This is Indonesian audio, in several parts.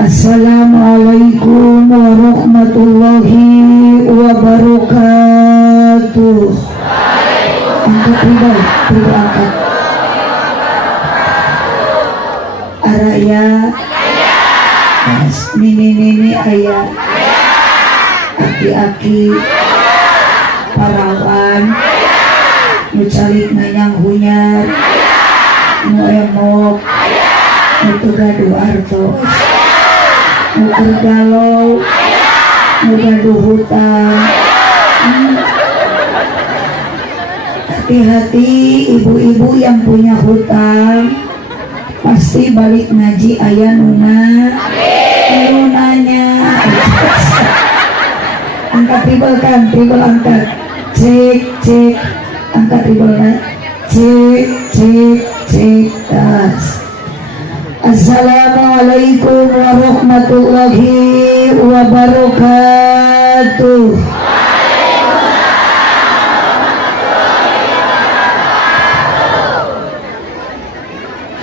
Assalamualaikum warahmatullahi wabarakatuh. Angkat pribadi, angkat. Araya, nini ayah, aki-aki, parawan, nucalik nanyang hunyar, nu emok, nu gaduh artos, nu galau, nu gaduh hutang. Hati-hati ibu-ibu yang punya hutang, pasti balik ngaji aya nunanya. Angkat tribal angkat, cek angkat tribal, cek tas. Assalamualaikum warahmatullahi wabarakatuh.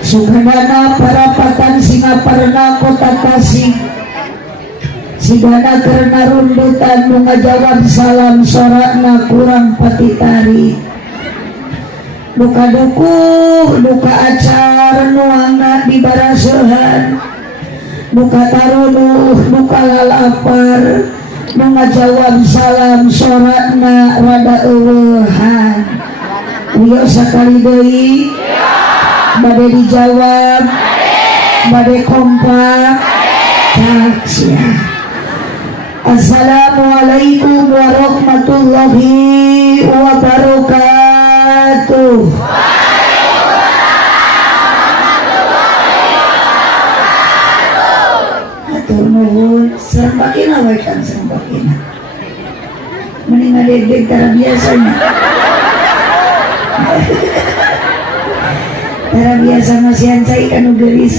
Sugana parapatan Singaparna Kota Tasik, sigana karena rundutan nu ngajawab salam sorakna kurang patitari, duka dukuh duka acar nuangna dibarasehan, duka tarunuh duka lalapar nu ngajawab salam sorakna rada eueuhan. Uyo sakali deui bade dijawab, bade kompak, taksia. Assalamualaikum warahmatullahi wabarakatuh. Hatur nuhun, serempakina wae kan serempakina. Mending ngadeg cara biasanya. Cara biasa masih ancai kanu gelis.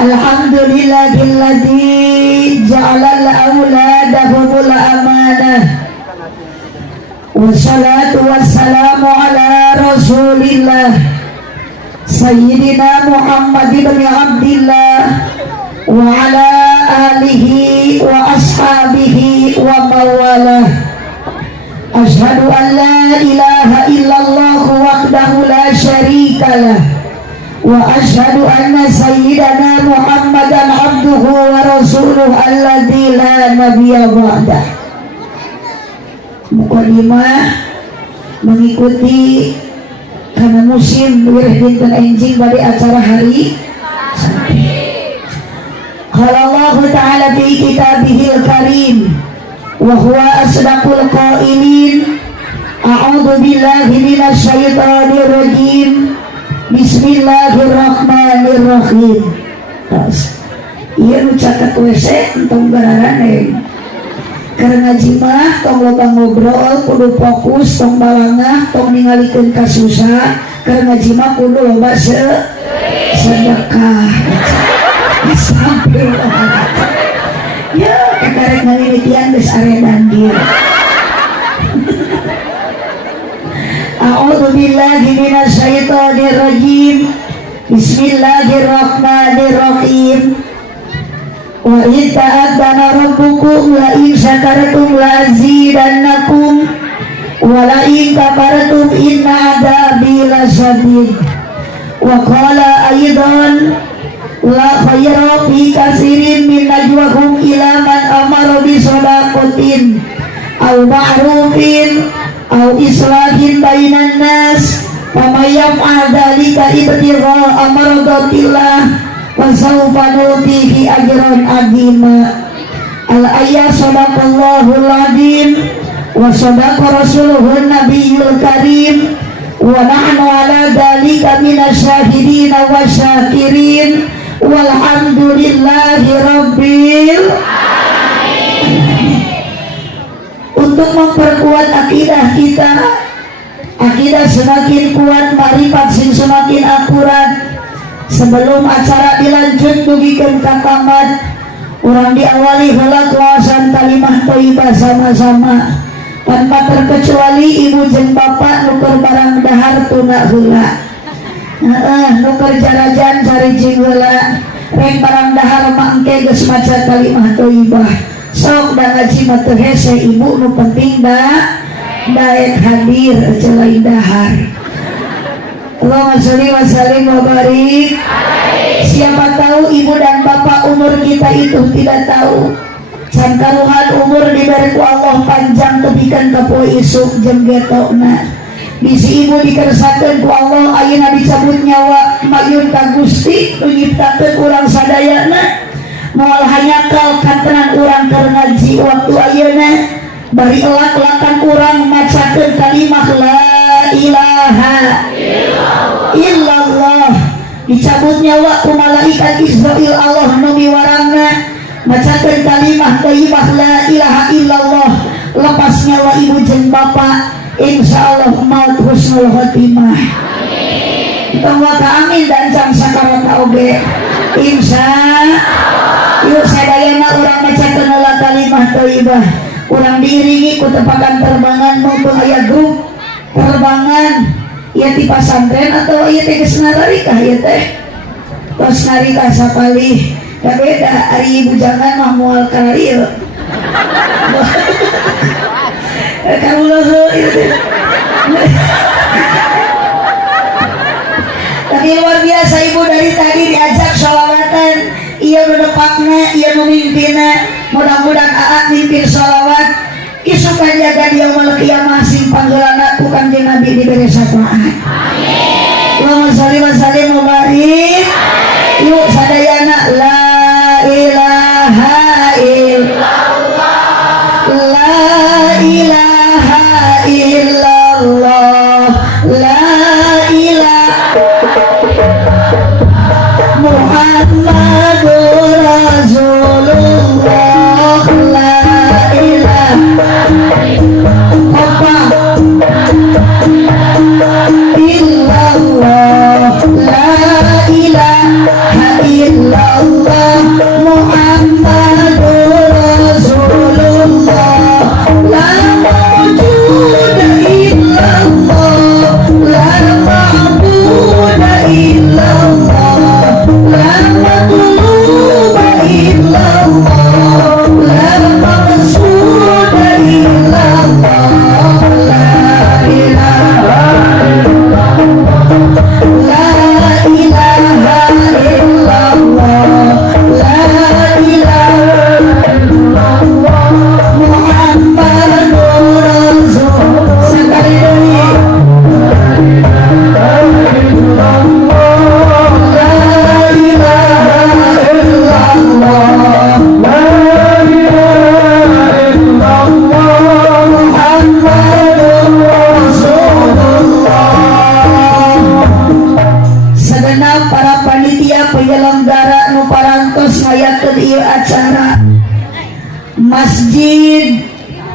Alhamdulillahilladzi ja'alal aulada humul amanah. Wassalatu wassalamu ala rasulillah Sayyidina Muhammad ibn Abdillah wa ala alihi wa ashabihi wa mawalah. Asyhadu an la ilaha illallah wahdahu la syarikalah wa asyhadu anna sayyidana Muhammadan abduhu wa rasuluh alladzi la nabiyya ba'dah. Mukadimah mengikuti karena musim wirih dinten enjing bari acara hari Sabtu. Qala Allah Ta'ala fi kitabihil karim wa huwa asdaqul qailin. A'udzu billahi minasy syaithanir rajim. Bismillahirrahmanirrahim. Ieu nu caket WC entong gararane. Keur ngaji mah tong loba ngobrol, kudu fokus, tong balangah, tong ningalikeun ka susah. Keur ngaji mah kudu loba sedekah. Sampai ya kakarek ngalilitian geus aredan dieu. A'udzu billahi minasy syaithanir rajim. Bismillahirrahmanirrahim. Wa idza ta'adzana rabbukum la in syakartum la azidannakum wa la in kafartum inna adzabi lasyadid. Wa qala aidan la khayra fi katsirin min najwahum ila man amara bi shadaqatin aw ma'rufin aw islahin bainan nas faman yaf'al dzalika ibtigha'a mardatillah fasawfa nutihi ajran 'azima. Al-ayat sadaqallahul adzim wa sadaqa rasuluhun nabiyyul karim wa nahnu ala dzalika minasyahidin wasyakirin walhamdulillahi rabbil alamin. Untuk memperkuat akidah kita, akidah semakin kuat, marifat semakin akurat. Sebelum acara dilanjut dugikeun ka tamat, urang diawali heula kuasan kalimah thayyibah sama-sama tanpa terkecuali ibu jeung bapak nu keur barang dahar tuna heula. nu kerjarajan cari jingula rek barang dahar mangke geus maca kalimah thayyibah sok da ngaji mah teu hese ibu nu penting daek hadir celain dahar. Allahumma sholli wa sallim wa barik. Siapa tahu ibu dan bapak umur kita itu tidak tahu can karuhan umur diberi ku Allah panjang tebikan ka poe isuk jeung getona. Bisi ibu dikersakeun ku Allah ayeuna dicabut nyawa mayun ka Gusti nu nyiptakeun urang sadayana moal hanyakal kantenan urang keur ngaji waktu ayeuna bari elak-elakan urang macakeun kalimah la ilaha illallah dicabut nyawa ku malaikat Israil Allah nu miwarangna macakeun kalimah thayyibah la ilaha illallah lepas nyawa ibu jeung bapak insyaallah maut husnul khotimah. Tunggu ka amin dan jam sakarat oge. Yuk sadayana urang macakeun la kalimah thayyibah. Urang diiringi ku tepakan terbangan maupun aya grup terbangan ieu ti pasantren atau ieu teh geus nararikah ieu teh. Tos narikah sapalih. Da beda ari ibu jangan mah moal ka ieu. Tapi luar biasa ibu dari tadi diajak sholawatan iya menepakna, iya memimpinna mudah-mudahan aak mimpin sholawat isukan jaga dia yaumul qiyamah sing panggeulana ku Kanjeng Nabi diberi syafaat. Allahumma sholli wa sallim wa barik. Yuk sadayana la ilaha illallah la ilaha illallah la ilaha Muhammadur Rasulullah la ilaha illallah la ilaha illallah Muhammadur Rasulullah la mawjuda illallah la ma'buda illallah la matluba illallah la maqsuda illallah la ilaha la ilaha illallah la ilaha Muhammadur Rasul sekali lagi la ilaha illallah Muhammadur Rasulullah. Segenap para panitia penyelenggara nu parantos ngayakeun ieu acara Masjid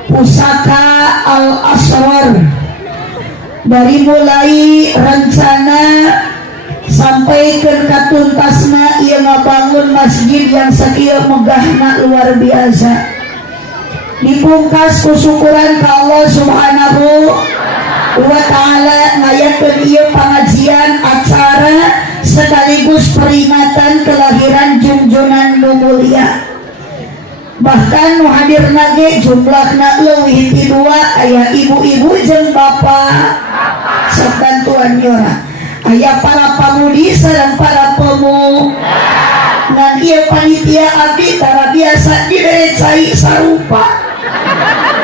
Pusaka Al-Asrar dari mulai rencana sampai ke katuntasna ieu ngabangun masjid yang sakieu megahna luar biasa dipungkas kusyukuran ka Allah Subhanahu wa ta'ala ngayakeun ieu pangajian acara sekaligus peringatan kelahiran junjunan nu mulia. Bahkan nu hadirna ge jumlahna leuwih ti 2 aya ibu-ibu jeung bapak sok bantuan nyora aya para pamudi sareng para pemuda ngan ieu panitia abdi tara biasa dibere cai sarupa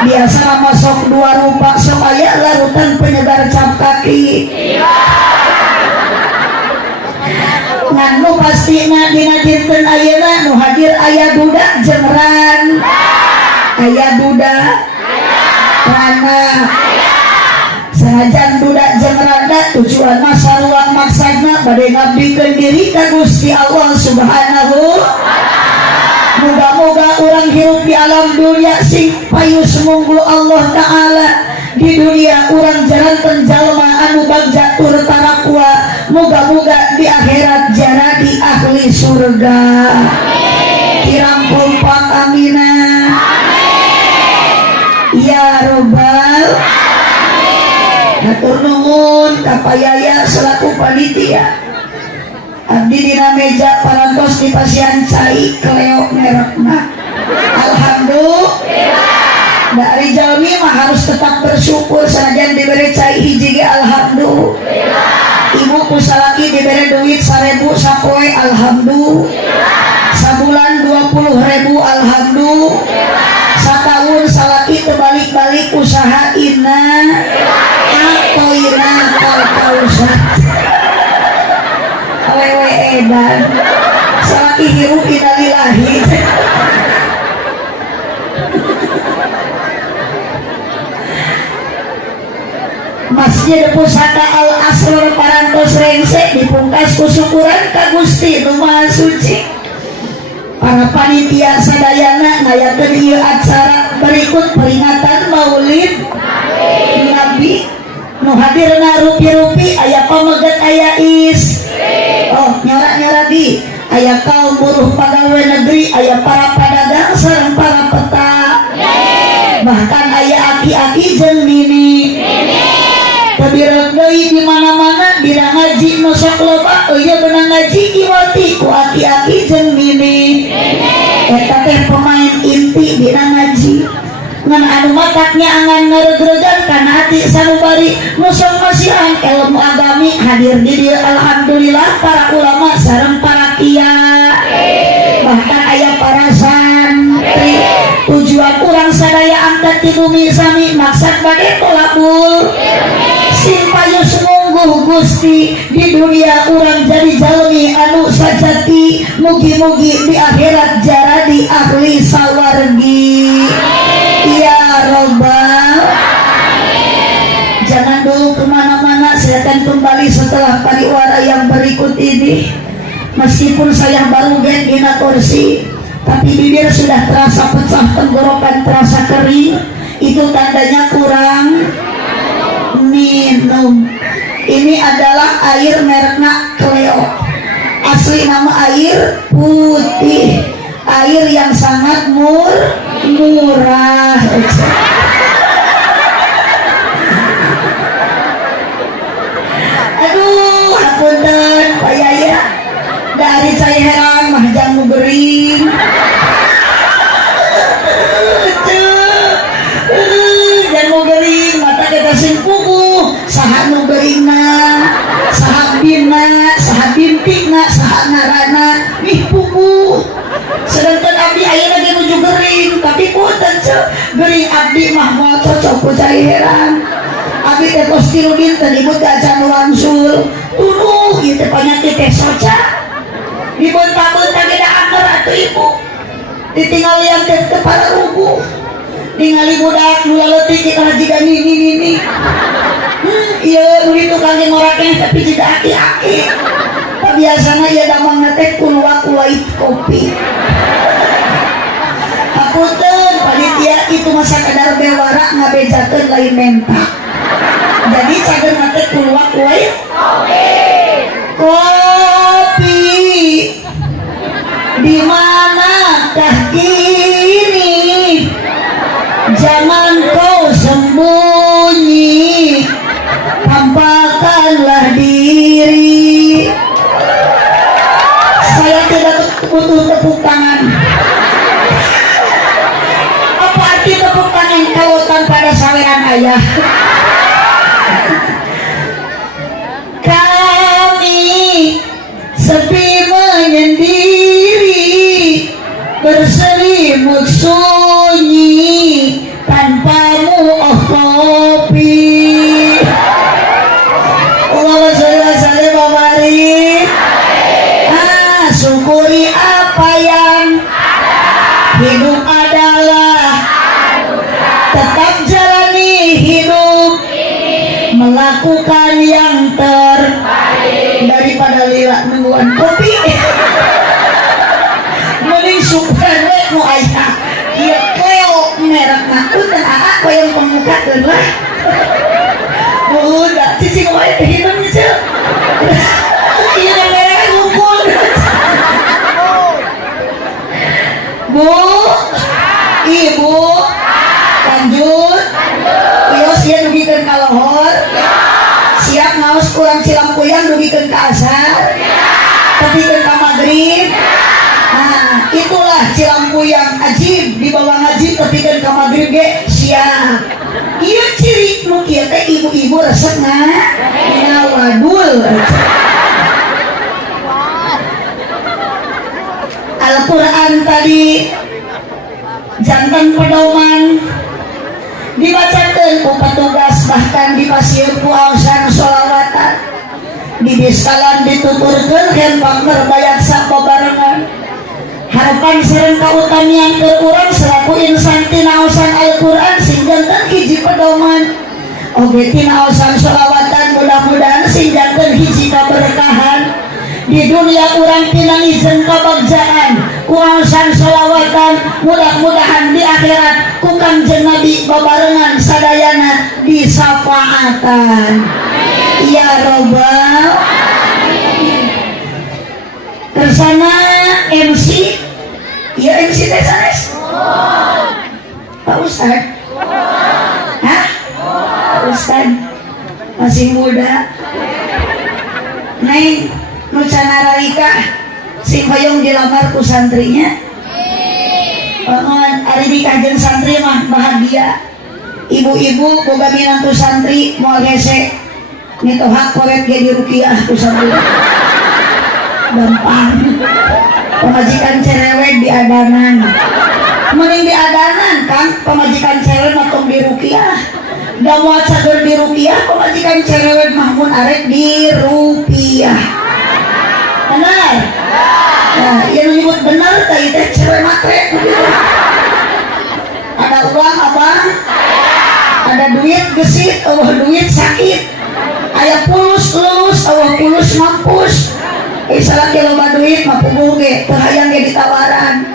biasa masuk 2 rupa sok aya larutan penyebar cap kaki ngan nu pastina dina dinten ayeuna nu hadir aya budak jengran aya budak rana sajan budak jengranda tujuan masarwa maksudna bade ngabdikeun diri ka Gusti Allah Subhanahu. Moga-moga orang hidup di alam dunia sing payus munggu Allah Ta'ala di dunia orang jalankan jalma anu bagja tur tarakwa moga-moga di akhirat jadi ahli surga. Kirampun pak amina ya robbal hatur nuhun ka Payaya selaku panitia. Abdi dina meja parantos dipasihan cai keleo merekna. Alhamdulillah. Dari jalmi mah harus tetap bersyukur sanajan diberi cai hiji ge alhamdulillah. Ibu kusalaki diberi duit 1.000 sapoe alhamdulillah. Sabulan 20.000 alhamdulillah. Satahun salaki terbalik-balik usaha ina atau ina kausa awewe edan salaki hirup inalillahi. Masjid Pusaka Al Asror parantos rengse dipungkas kusyukuran ka Gusti Nu Maha Suci. Para panitia sadayana ngayakeun ieu acara berikut peringatan Maulid Nabi. Nu hadirna rupi-rupi aya pameget aya is. Oh, nyara-nyara di aya kaum buruh pegawai negeri, aya para pedagang sareng para peta. Bahkan aya aki-aki jeung nini. Kedirek deui di mana-mana dina ngaji nu sok loba euy beunang ngaji iwati ku aki-aki jeung nini. Eta teh pemain inti dina ngaji. Ngan anu mataknya angan ngaregreugan kana hati sanubari nu sok masihan ilmu agami hadir di dieu alhamdulillah para ulama sareng para kiai. Bahkan aya para santri. Tujuan urang sadaya angkat ti bumi sami maksud bade tolakul simpayus mungguh Gusti di dunia urang jadi jalmi anu sajati mugi-mugi di akhirat jaradi ahli sawargi ya robbal. Jangan dulu kemana-mana, saya akan kembali setelah pariwara yang berikut ini. Meskipun saya baru dina kursi, tapi bibir sudah terasa pecah, tenggorokan terasa kering. Itu tandanya kurang minum. Ini adalah air mereknya Cleo. Asli nama air putih, air yang sangat murah. Aduh, apunten Pak Yaya, dari saya heran mah jamu gering. Jamu gering mata kita simpuku saha nu geringna saha bimna saha bintikna saha ngarana ih puku. Sedangkan abdi ayeuna ge nuju gering tapi punten gering abdi mah moal cocok ku cairan. Abdi teh tos tilu dinten ibu teh acan wangsul tuduh ieu teh panyakit teh soca dibentang-bentang ge da anger atuh ibu ditinggal yang teh kepala rubuh ningali budak nu leutik kita jiga nini ieu nu ditu kangge ngorakeh tapi jiga aki-aki biasana ieu damangna teh kulwa-kulait kopi. Hapunten panitia itu mah sakadar bewara ngabejakeun lain menta. Jadi cager teh kulwa-kulait kopi. Di manakah kini? Jangan kau sembunyi, tampakkanlah diri. Saya tidak butuh tepuk tangan. Apa arti tepuk tangan kalau tanpa ada saweran ayah? Kami sepi menyendiri, berselimut sunyi tanpamu oh kopi. Allahumma sholli wa sallim wa barik. Syukuri apa yang hidup adalah, tetap jalani hidup, melakukan yang terbaik daripada lila nungguan kopi. Mending syukuran we nu aya ieu Cleo merek aku dan aku yang pemukakeun lah. Udah cicing wae teh hidup nya. Ieu merek ngumpul. Bu, Ibu, lanjut. Ios ya nugikeun ka lohor. yang ajib di bawah ngaji kepikeun ka magrib ge siap. Ieu ciri nu kieu teh ibu-ibu resep ngawadul. Al-Quran tadi jantan pedoman dibacakeun ku petugas, bahkan dipasieun ku ausan sholawatan, dibiskalan dituturkeun hempang berbayat sababarengan. Harapan sareng kautamian ke urang selaku insan tina ausan Al-Quran sing janten hiji pedoman oge tina ausan sholawatan, mudah-mudahan sing janten hiji kaberkahan di dunia urang tina ijen kabagjaan ku ausan sholawatan, mudah-mudahan di akhirat ku Kangjeng Nabi babarengan sadayana disafaatan ya robbal. Kersana MC ya MC teh sanes Pak Ustad. Hah? Pak Ustad masih muda Neng nu canara Rika sing hoyong dilamar ku santrinya. Ari nikah jeung santri mah bahagia. Ibu-ibu boga minantu santri moal hese nitohak korek ge di rukiah ku santri. Gampang. Pemajikan cerewet di adanan. Mending di adanan kan pemajikan cerewet matung di rukiah. Da moal cager di rukiah pemajikan cerewet mahmun arek di rupiah. Benar? Nah, yang menyebut benar tadi teh cerewet matre begitu. Ada uang abang? Ada duit gesit, duit sakit. Aya pulus lulus, pulus mampus. Salah ke loba duit mah puguh ge teu hayang ge ditawaran.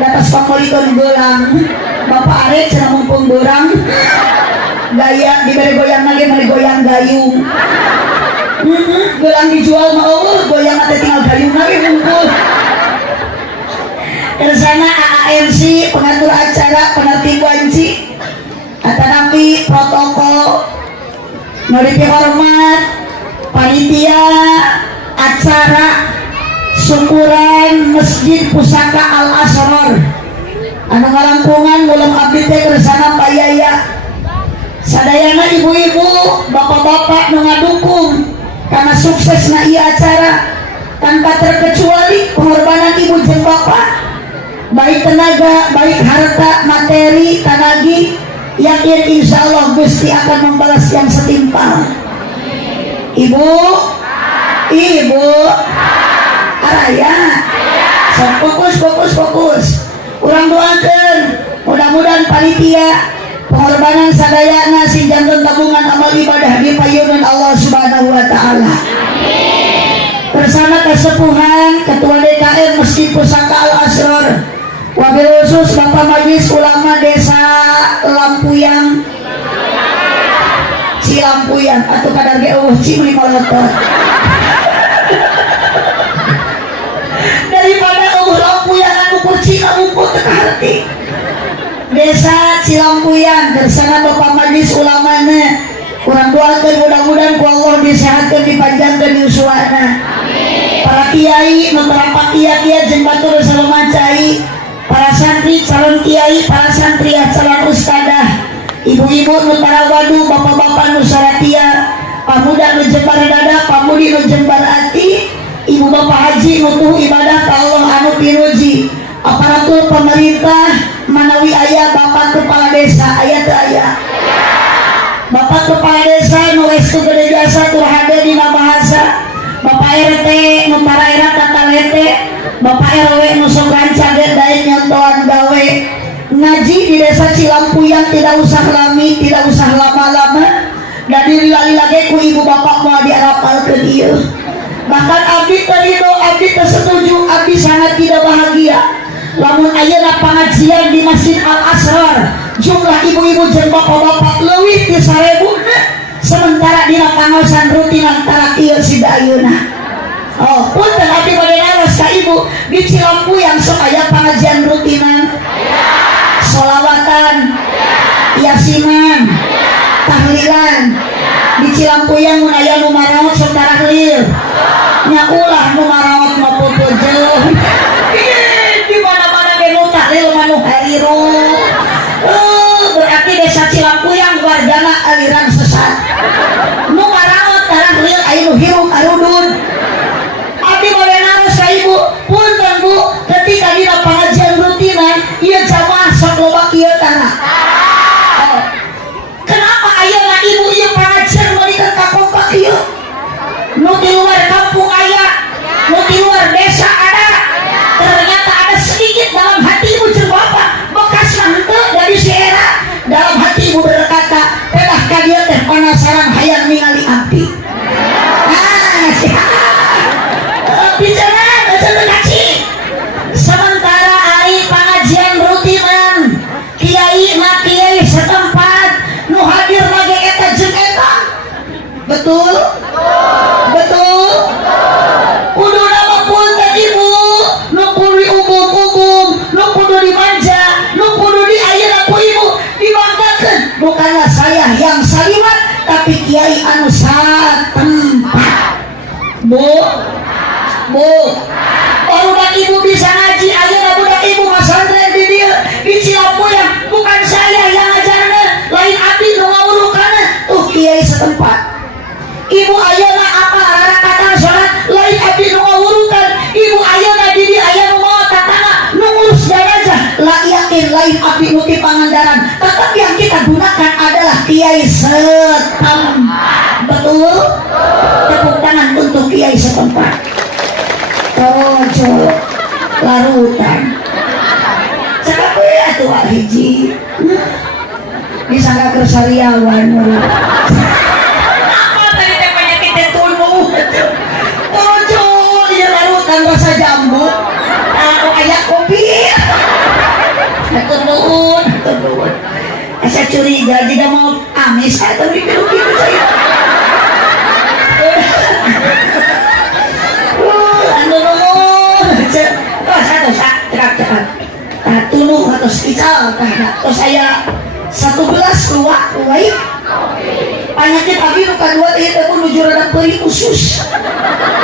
Datas pangolikeun geulang. Bapak arek cenah mumpung beurang. Gaya dibere goyang lagi mah goyang gayung. Geulang dijual mah eueuh, goyang teh tinggal gayung lagi mumpul. Kersana AAMC pengatur acara penertib wanci. Atanapi protokol nuriti hormat panitia acara syukuran Masjid Pusaka Al-Asror anu ngalangkungan mulam abdi teh kersana payaya sadayana ibu-ibu bapak-bapak nu ngadukung karena suksesna ieu acara tanpa terkecuali pengorbanan ibu jeung bapak baik tenaga baik harta materi tanagi yakin insyaallah Gusti akan membalas yang setimpal. Ibu araya fokus urang doakeun mudah-mudahan panitia pengorbanan sadayana sing janten tabungan amal ibadah dipayeuneun Allah Subhanahu wa taala. Bersama kesepuhan Ketua DKM Masjid Pusaka Al-Asror wabil khusus Bapak Majelis Ulama Desa Lampuyang Cilampuyang atau kadar ge cimri molotot daripada Lampuyang anu kurci ngumpul teu harti. Desa Cilampuyang bersama Bapak Majelis Ulamana kurang doakeun mudah-mudahan ku Allah disehatkeun dipanjangkeun uswahna. Para kiai nu terapak kiai jeung batur salomacai, para santri calon kiai, para santri calon ustadah, ibu-ibu nu tarawadu, bapak-bapak nu saratia, pamuda nu jembar dada, pamudi nu jembar ati, ibu bapak haji nu tuh ibadah ka Allah anu pinuji, aparatur pemerintah manawi aya bapak kepala desa aya teu aya. Bapak kepala desa nu estu gede jasa tur hade dina bahasa, Bapak RT nu paraera tatalete, Bapak RW nu sok rancang daek nyontohan gawe ngaji di desa Cilampuyang tidak usah lami, tidak usah lama-lama, dan dilila-lila ge ku ibu bapak mau diarapalkeun ieu. Bahkan abdi tadi do abdi setuju, abdi sangat tidak bahagia lamun ayeuna pengajian di Masjid Al-Asror jumlah ibu-ibu jeung bapak-bapak leuwih ti 1000 sementara dina pangaosan rutin antara kieu si ayeuna. Oh, punten abdi bade ngaos ka ibu di Cilampuyang sok aya pengajian rutinan. Sholawatan, yasinan, tahlilan. Di Cilampuyang mun aya nu maraot sok tahlil. Nya ulah nu maraot mah pupuh jeuh. Di mana-mana ge nu tahlil Bu, budak ibu bisa ngaji, ayeuna budak ibu masantren di dia di Cilamuyang, bukan saya yang ngajarna, lain abdi nu ngawurukanna tuh kiai setempat. Ibu ayeuna apa rakaatan salat, lain abdi nu ngawurukan. Ibu ayeuna di dia aya nu maot tatana nu ngurus jenazah, yakin lain abdi nu ti Pangandaran. Tetap yang kita gunakan adalah kiai setempat. Betul? Tepuk tangan untuk kiai setempat. Ojo larutan sakape atuh hiji disangka kersariawan apa tadi teh penyakit tunu ojo dia larutan rasa jambu aku ayak kopi turun asa curiga tidak mau amis atau gitu saya tulu atau ical terus saya 1 gelas keluar baik penyakit abi nu kadua teh teh menuju rada peuri usus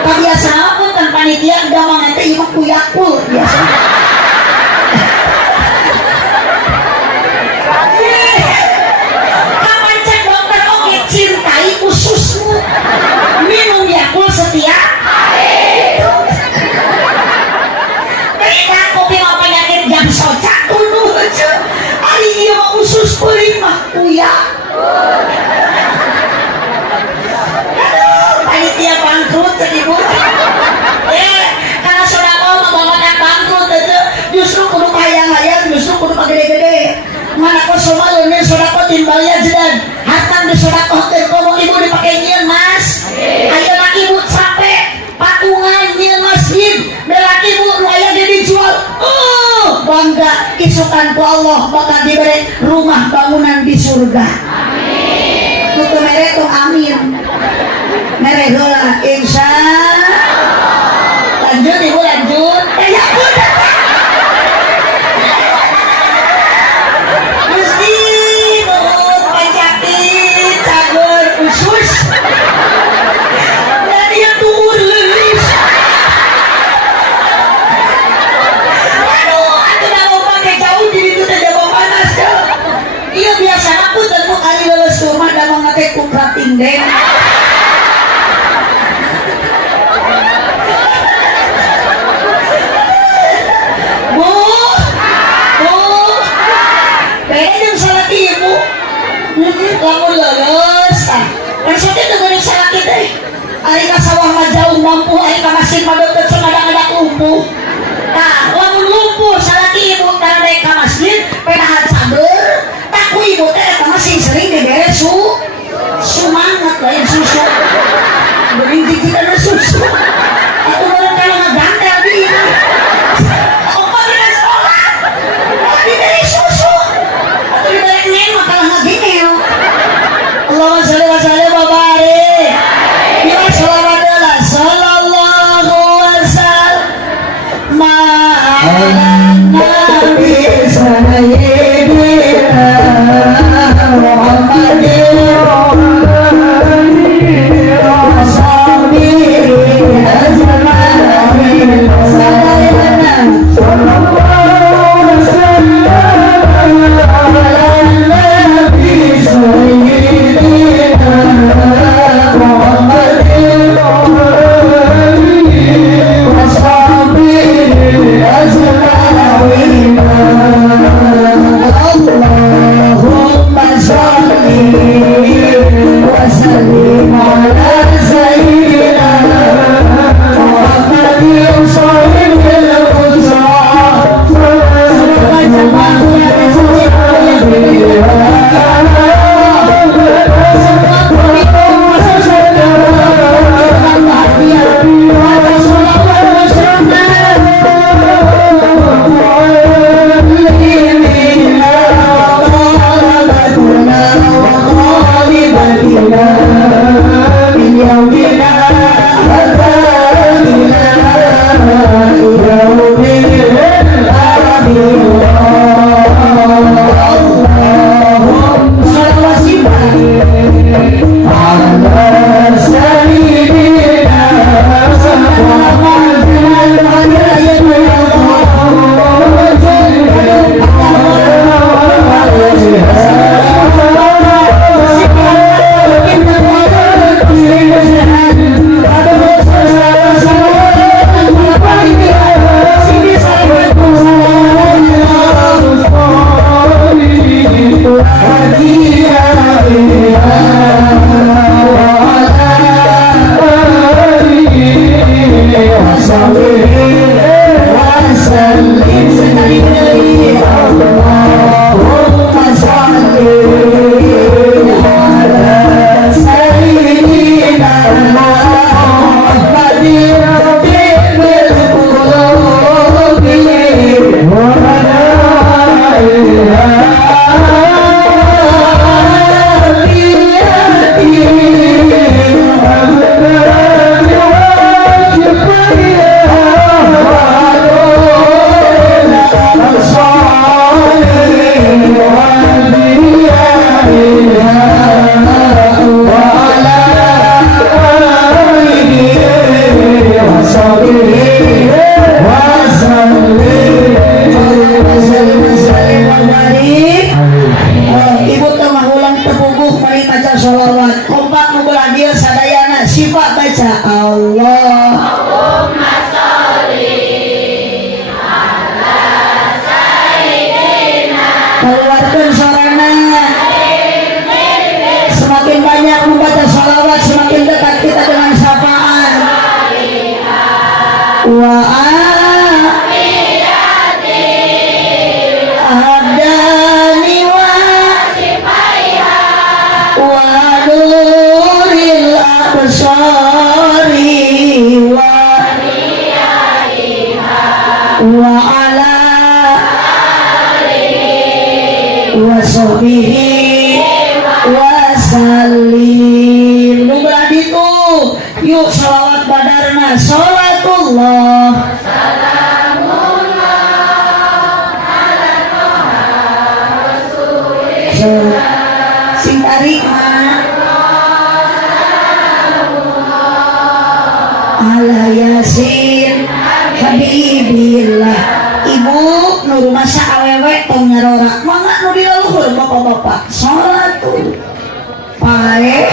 biasa pun kan panitia gamangan teh ieu mah kuyakul biasa kapan cek dokter oke cintai ususmu minum Yakult setiap hari kopi mah penyakit jam soca tunu ari ieu mah usus peuring mah kuya panitia bangkrut ceuk ibu karena sudah mau ngomongna bangkrut teh justru kudu hayang-hayang justru kudu pagede-gede mana kosoma leungeun sodaqah timbalnya jedan hartan disodakohkeun komo ibu dipake nyieun mas ayeuna ibu sampai patungan nyieun masjid bela ibu nu aya dijual bangga isukan ku Allah bakal diberi rumah bangunan di surga amin kudu mere tuh amin mere heula insya lanjut ibu lanjut ya udah mesti mulut penyakit cagur usus dan dia turun lelis iya biasa aku temu kali leles rumah dan mau ngake kukrat indeng bu beda yang salah ibu kamu leles maksudnya dengerin salah kita ari ka sawah mah jauh mampu ari ka masjid mah deket sengadak-ngadak lumpuh nah lamun lumpuh salah ibu karena naik ka masjid penahan sabar aku ibu teh masih sering dibere semangat lain susu bering jijikan susu aku baru kalau ngegantel di ini opa dengan sekolah diberi susu atau diberi neng makalah ngegini Allahumma sholli wa sallim wa barik ya sallallahu sallallahu wasallam ala nabi sayyidina Muhammad wasallim sekali lagi Allahumma salli ala sayyidina Muhammadin bil qulubi wa ala Ibu tengah ulang tepuguh mari maca sholawat kompak nubelah dia sadayana sifat baca Allah Allahumma sholli ala sayyidina keluarkan suarana semakin banyak membaca sholawat semakin dekat kita dengan syafaat wa wa ala washabihi wasallim nubrah itu yuk sholawat badarna sholatullah salamullah ala toha rasulillah sing tarik ala yasin habibillah ibu nu masa awewe tong nyarora mangga nu dilaluhur bapak-bapak salatu pae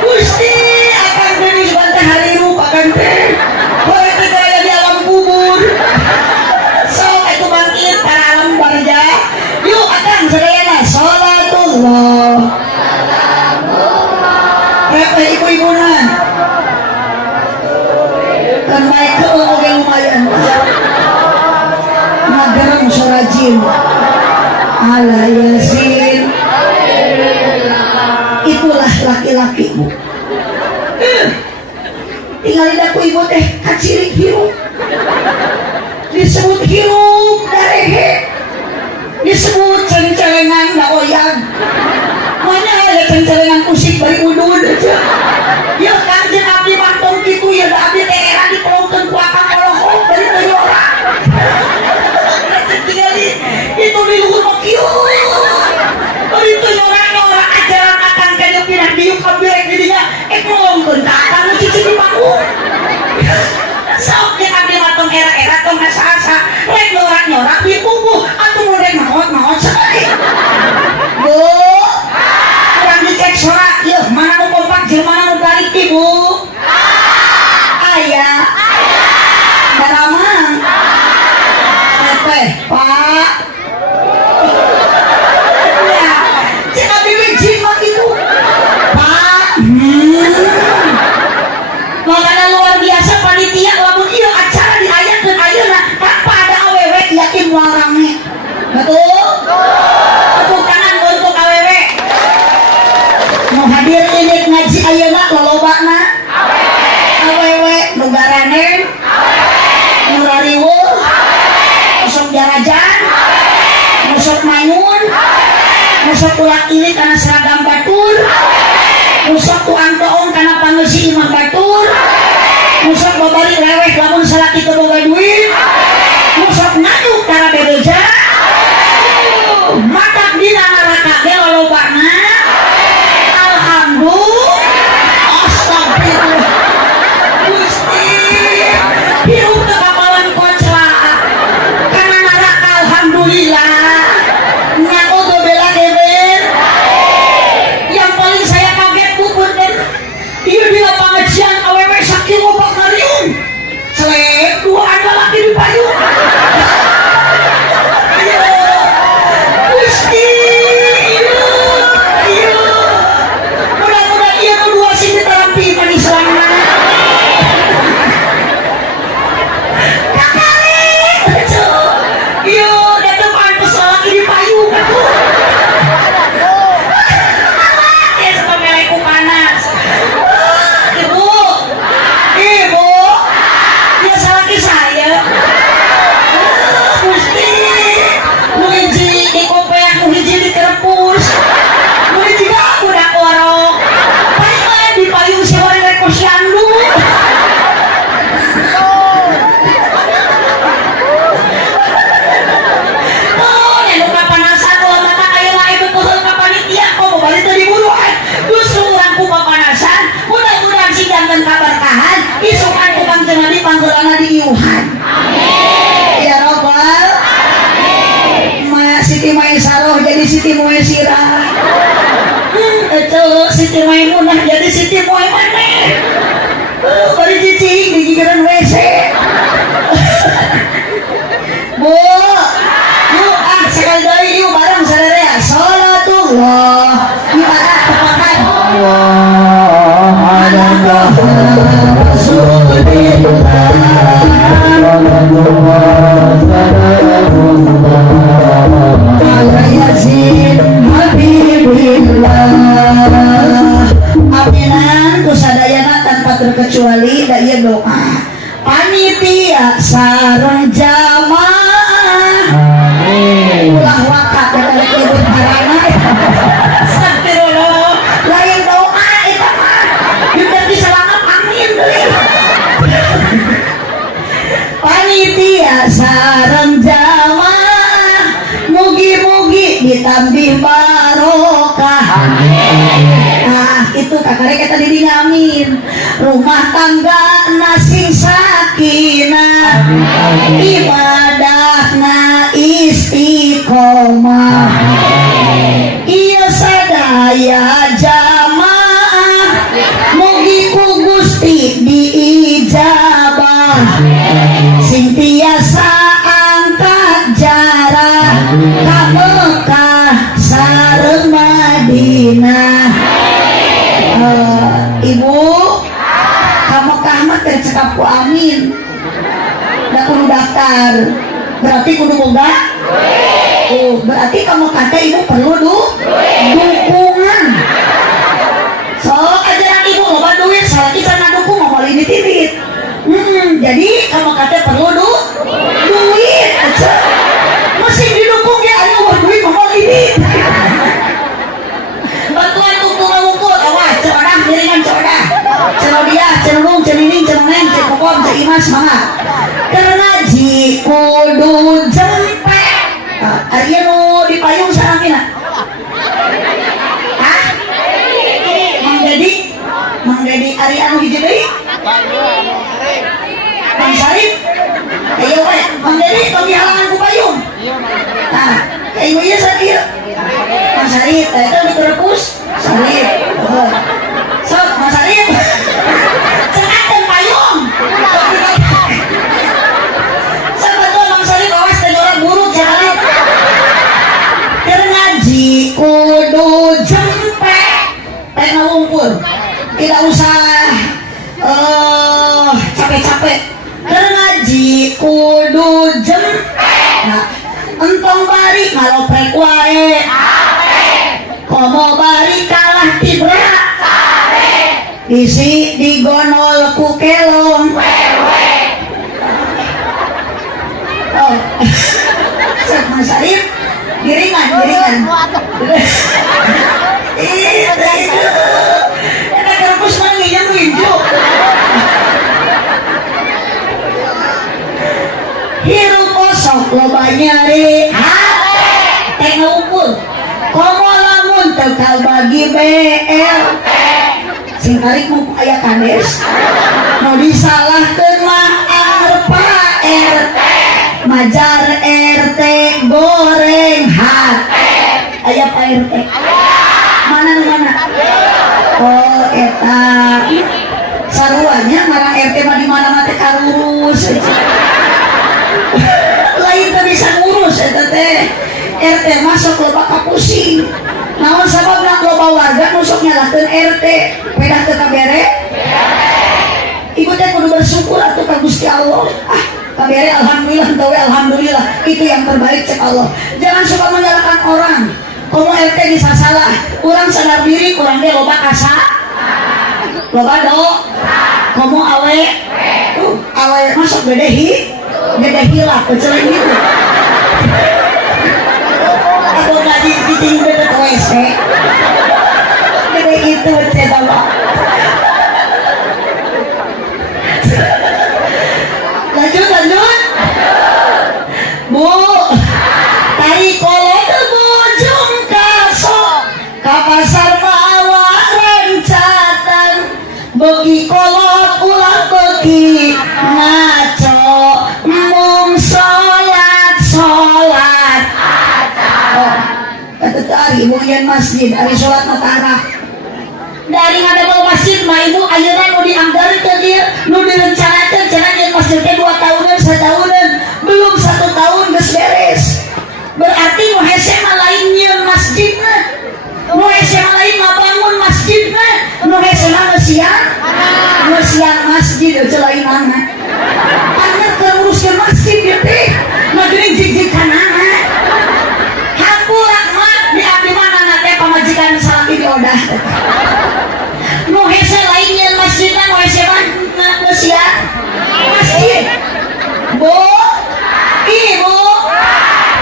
Gusti akan beri sebentar harimu akan teh boleh tegaya di alam kubur sok itu bangkit para alam barja yuk akan serena salatullah berapa ibu-ibunan kan baik ke oke lumayan magerang surajin ala yasin itulah laki-laki bu tinggalin aku ibu teh kacirik hirup disebut hirup darehe disebut ceng-celengan daoyan mana ada ceng-celengan musik bari udun aja ya kanjeng abdi mantong gitu ya abdi daerah di pelongkeun ku akang olohok bari teu orang tinggalin itu di luhur mah kieu bari teu orang ajaran akan kaya pindah diuk kabeh didinya pelongkeun ka akang nu cicing di panggung sok jeung abdi mantong era-era tong asa-asa rek nyorak-nyorak di pupuh atuh model maot-maot sekali bu kurang dicek sorak yuk mana nu kompak jeung mana nu balik ibu ayah daramang teh pak ya cek abdi wejin mah gitu pak makanya luar biasa panitia lamun ieu acara diayakeun ayeuna tanpa ada awewe yakin moal rame betul tepuk tangan untuk awewe mau hadir ini ngaji ayeuna lolobana awewe nu garaneng nu rariweuh sok jarajan nu sok mayun nu sok ulah ilik kana seragam batur nu sok tuang toong kana panggeusi imah batur nu sok babari leweh lamun salaki teu boga duit nu sok ngaduk kana bebeja matak dina neraka ge lolobana alhamdulillah astagfirullah Gusti hirup teu kapalan koclaa kana neraka alhamdulillah nyaho do bela geber yang paling saya kaget puput pikiran WC. Bu, yuk sekali doi yuk bareng saudara. Salatullah. Gimana tepakan? Aminan kusadayana tanpa terkecuali daya doa panitia sareng jamaah ulah wakat dari ibu parana astagfirullah lain doa itu mah juga bisa langap amin panitia sareng jamaah mugi-mugi ditambih barokah nah itu kakak kita didinamin rumah tangga nasing sakinah ibadahna istiqomah iya sadaya jamaah mugi ku Gusti diijabah sing tiasa angkat jarak ka Mekah sareng Madinah. Ibu kamu kahmat tercekap ku amin udah kudu daftar berarti kudu boga berarti kamu kata ibu perlu dukungan so ajaran ibu loba duit salah kita ngadukung mau ini titit jadi kamu kata perlu duit mesti didukung ya anu duit mau ini bantuan untuk mengumpul awas coba jaringan coba celo dia cenung celining ceneng cekokom ceimas semangat karena jikudu jempe ari nu dipayung saramina hah Mang Dedi ari anu hiji deui Mang Sarip ayo we Mang Dedi tong halangan ku payung nah kayak ieu sakieu Mang Sarip eta dikeurepus Sarip sok Mang Sarip cengakeun payung sabetul Mang Sarip awas teh orang buruk Sarip keur ngaji kudu jempe teh ngumpul tidak usah capek-capek keur ngaji kudu jempe nah entong bari ngaloprek wae komo bari kalah tibra isi digonol ku kelong oh Sok Mas Sarip giringan itu eta kerpus mah nginyang winju hirup kosong loba nyeri hate teh ngumpul komo lamun teu bagi BL sing tarik mumpung aya kades nu disalahkeun mah arpa RT majar RT goreng hate aya Pak RT mana oh eta saruanya marang RT mah di mana teh karurus lain teh bisa ngurus eta teh RT masuk loba kapusing naon sababna loba warga nusuk nyalahkeun RT pedah teu kabere ibu teh kudu bersyukur atuh ka Gusti Allah kabere alhamdulillah tawe alhamdulillah itu yang terbaik cek Allah jangan suka menyalahkan orang komo RT bisa salah urang sadar diri urang ge loba kasa loba do komo awe masuk gede hilap keceleng gitu aku gak diting beda ke WC gede itu cerita lo lanjut Bu tari kolot bujung kaso ka pasar mawaran catang begi kolot ulah begi ngaco mung sholat kata tari ibu yang masjid hari sholat matara dari ngada bawa masjid mah ibu ayeuna nu dianggarkeun dia nu direncanakeun siang masjid selain anak anak teruruskan masjid gitu negeri jijik kanana hampura mak di abdi mana nate pamajikan salaki diodah nu hese lainnya masjidnya nu hese mana siang masjid bu ibu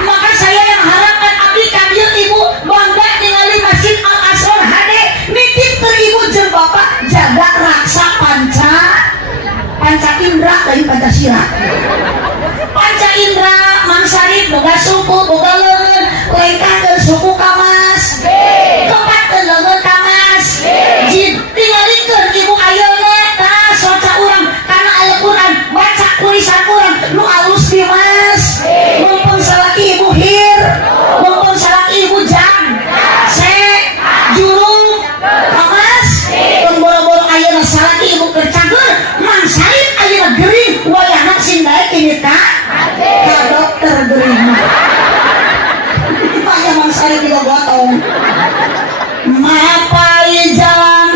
maka saya yang harapkan abdi kami ibu bangga ningali masjid Al-Asrar hade nitip ke ibu jeung bapak jaga raksa panca indra dari Pancasila panca indra mangsarip boga suku boga leungeun lengkang suku kamas kepat leungeun kamas tingalikeun ibu ayeuna tah soca urang kana Al-Qur'an baca tulisan urang nu alus dimas mumpung salaki ibu hir mumpung salaki ibu jang se jurung kamas tong boro-boro ayeuna salaki ibu kercageun mangsalin ayeuna geuring wayahna sing daek ini ka dokter geuring mah aya mangsalin di gotong maapai jalan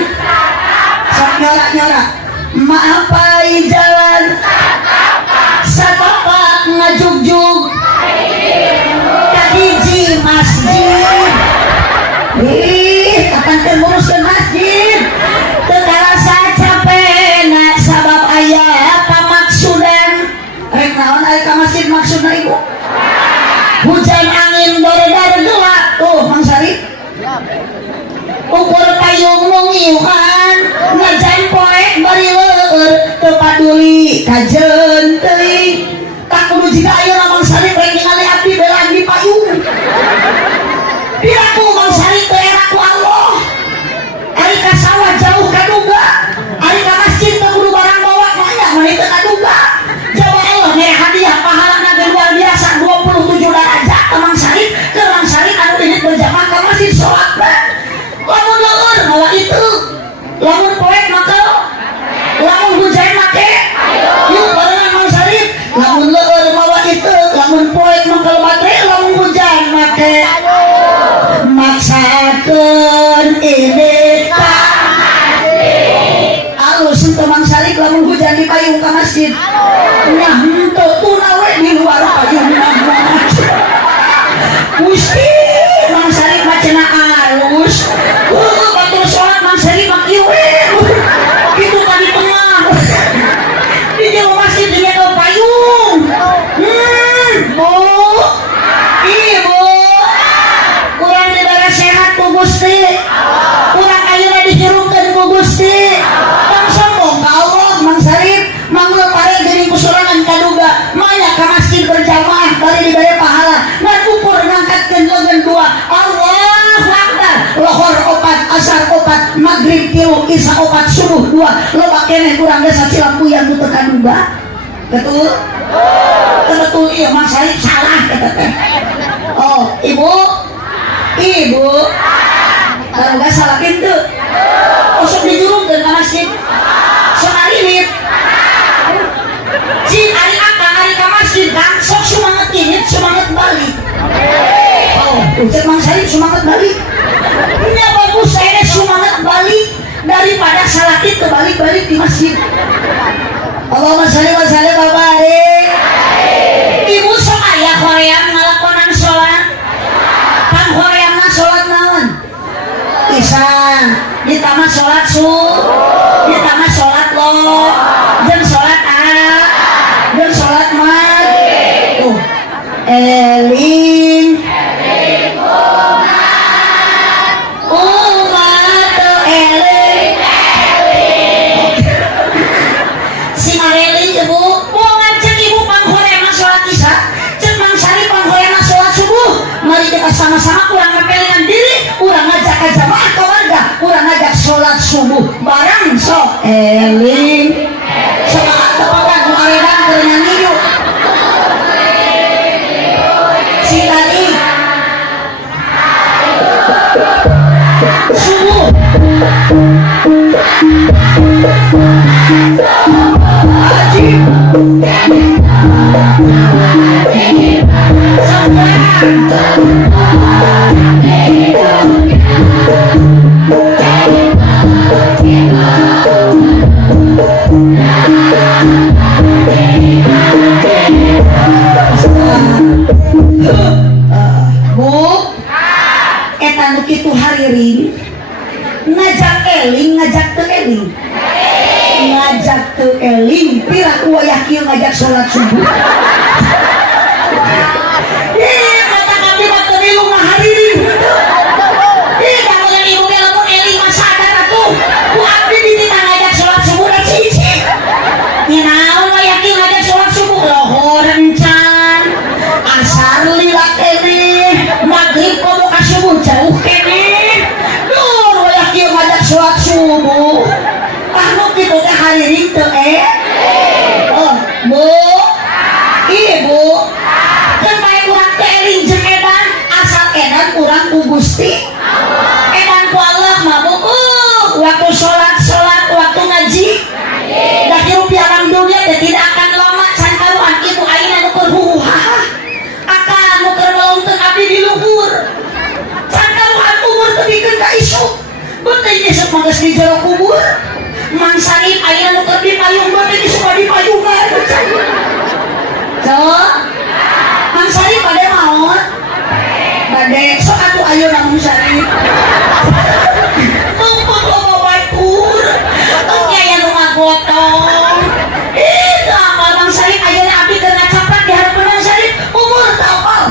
sok nyora maapai jalan satapak ngajugjug kahiji masjid kapan teruruskan masjid terasa capena sabab ayah pamaksudan rek naon aya ka masjid maksudna ibu hujan angin dore-dore gelap tuh Mang Sari ukur payung nungiuhan ngajan poe bari leueur teu paduli kajeun teuing tak kudu jika ayeuna Mang Sari rek ningali abdi bela di payung piraku Mang Sari teu era ku Allah ari ka sawah jauh kaduga ari ka masjid teu kudu barang bawa manya mah teu kaduga jawa Allah mere hadiah pahalana luar biasa 27 derajat ka Mang Sari ke Mang Sari anu ini berjamaah ka masjid salat lamun leueur mawa itu lamun poek maka lamun hujan make yuk barengan Mang Sari lamun leueur mawa itu lamun poek maka matre lamun hujan make maksakeun ini ka masjid alus untuk Mang Sari lamun hujan di payung ka masjid nya henteu tunawe di luar payung Gusti Mang Sari macana alus batur sholat Mang Sari mak ieu kitu ka di tengah di jero masjid di nyekel payung bu ibu kurang dibara sehat ku Gusti kurang ayeuna dihirukeun ku Gusti tong sombong ka Allah Mang Sari mangga pare geuning ku sorangan kaduga maya ka masjid berjamaah bari dibere pahala ngan ukur ngangkatkeun leungeun dua Allahu Akbar lohor opat asar opat maghrib 3 isya opat subuh 2 loba keneh kurang geus sacilampu yang teu kaduga betul betul iya Mang Sari salah eta teh oh ibu karuga salah kitu usuk dijurungkeun ka masjid sok alimit si ari akang ari ka masjid kan sok sumanget init sumanget balik oh ujar Mang Sari sumanget balik nya bagus saya sumanget balik daripada salakit ke balik-balik di masjid Allahumma sholli wa sallim wa barik ibu sok aya hoream ngalakonan sholat pan horeamna sholat naon isya ditambah sholat ditambah sholat lo jeung sholat jeung sholat tuh eling umat eling si ngareling ibu mau ngajak ibu panghoreana sholat isya cek Mang Sari panghoreana sholat subuh mari kita sama-sama kurang mepelingan diri kurang ngajak ke jamaah ke warga kurang ngajak sholat subuh barang sok eling semangat tepakan mengaredan kerenyanyi yuk si tadi subuh wajib Bu eta nu kitu hariring ngajak eling ngajak teu eling ngajak teu eling pira ku wayah kieu ngajak salat subuh kata kami mah teu dilung hariring bangunan ibu ge lamun eling mah sadar atuh ku abdi dititah ngajak salat subuh dan cicing naon wayah kieu ngajak salat subuh lohor encan asar lila kene maghrib komo ka subuh jauh kene dur wayah kieu ngajak salat subuh anu kitu teh hariring teu oh bu ibu kan bae urang teh eling jeung edan asal edan urang ku Gusti edan ku Allah mah bu waktu salat waktu ngaji da hirup di alam dunia teh tidak akan lama can karuan ibu ayeuna nu keur huha akan nu keur melongteun abdi di luhur can karuan umur teu bikeun ka isuk beuteung isuk mah geus di jero kubur Mang Sarip ayeuna nu keur dipayung beuteung isuk di payungan cok Mang Sarip bade maot bade sok atuh ayeuna Mang Sarip mumpung loba batur engke aya nu ngagotong amal Mang Sarip ayeuna abdi keur ngacaprak di harapan Mang Sarip umur teu apal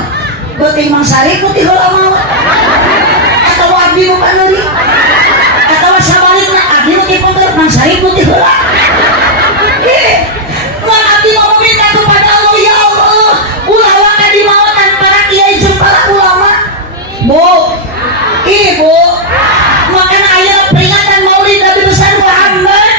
beuteung Mang Sarip putih heula maot atawa abdi nu paneuri atawa sabalikna abdi nu kipoter Mang Sarip putih heula mun abdi mau minta kepada Allah ya Allah ulah wae di maotan para kiai jeung para ulama bu ibu makana ayeuna peringatan Maulid Nabi besar Muhammad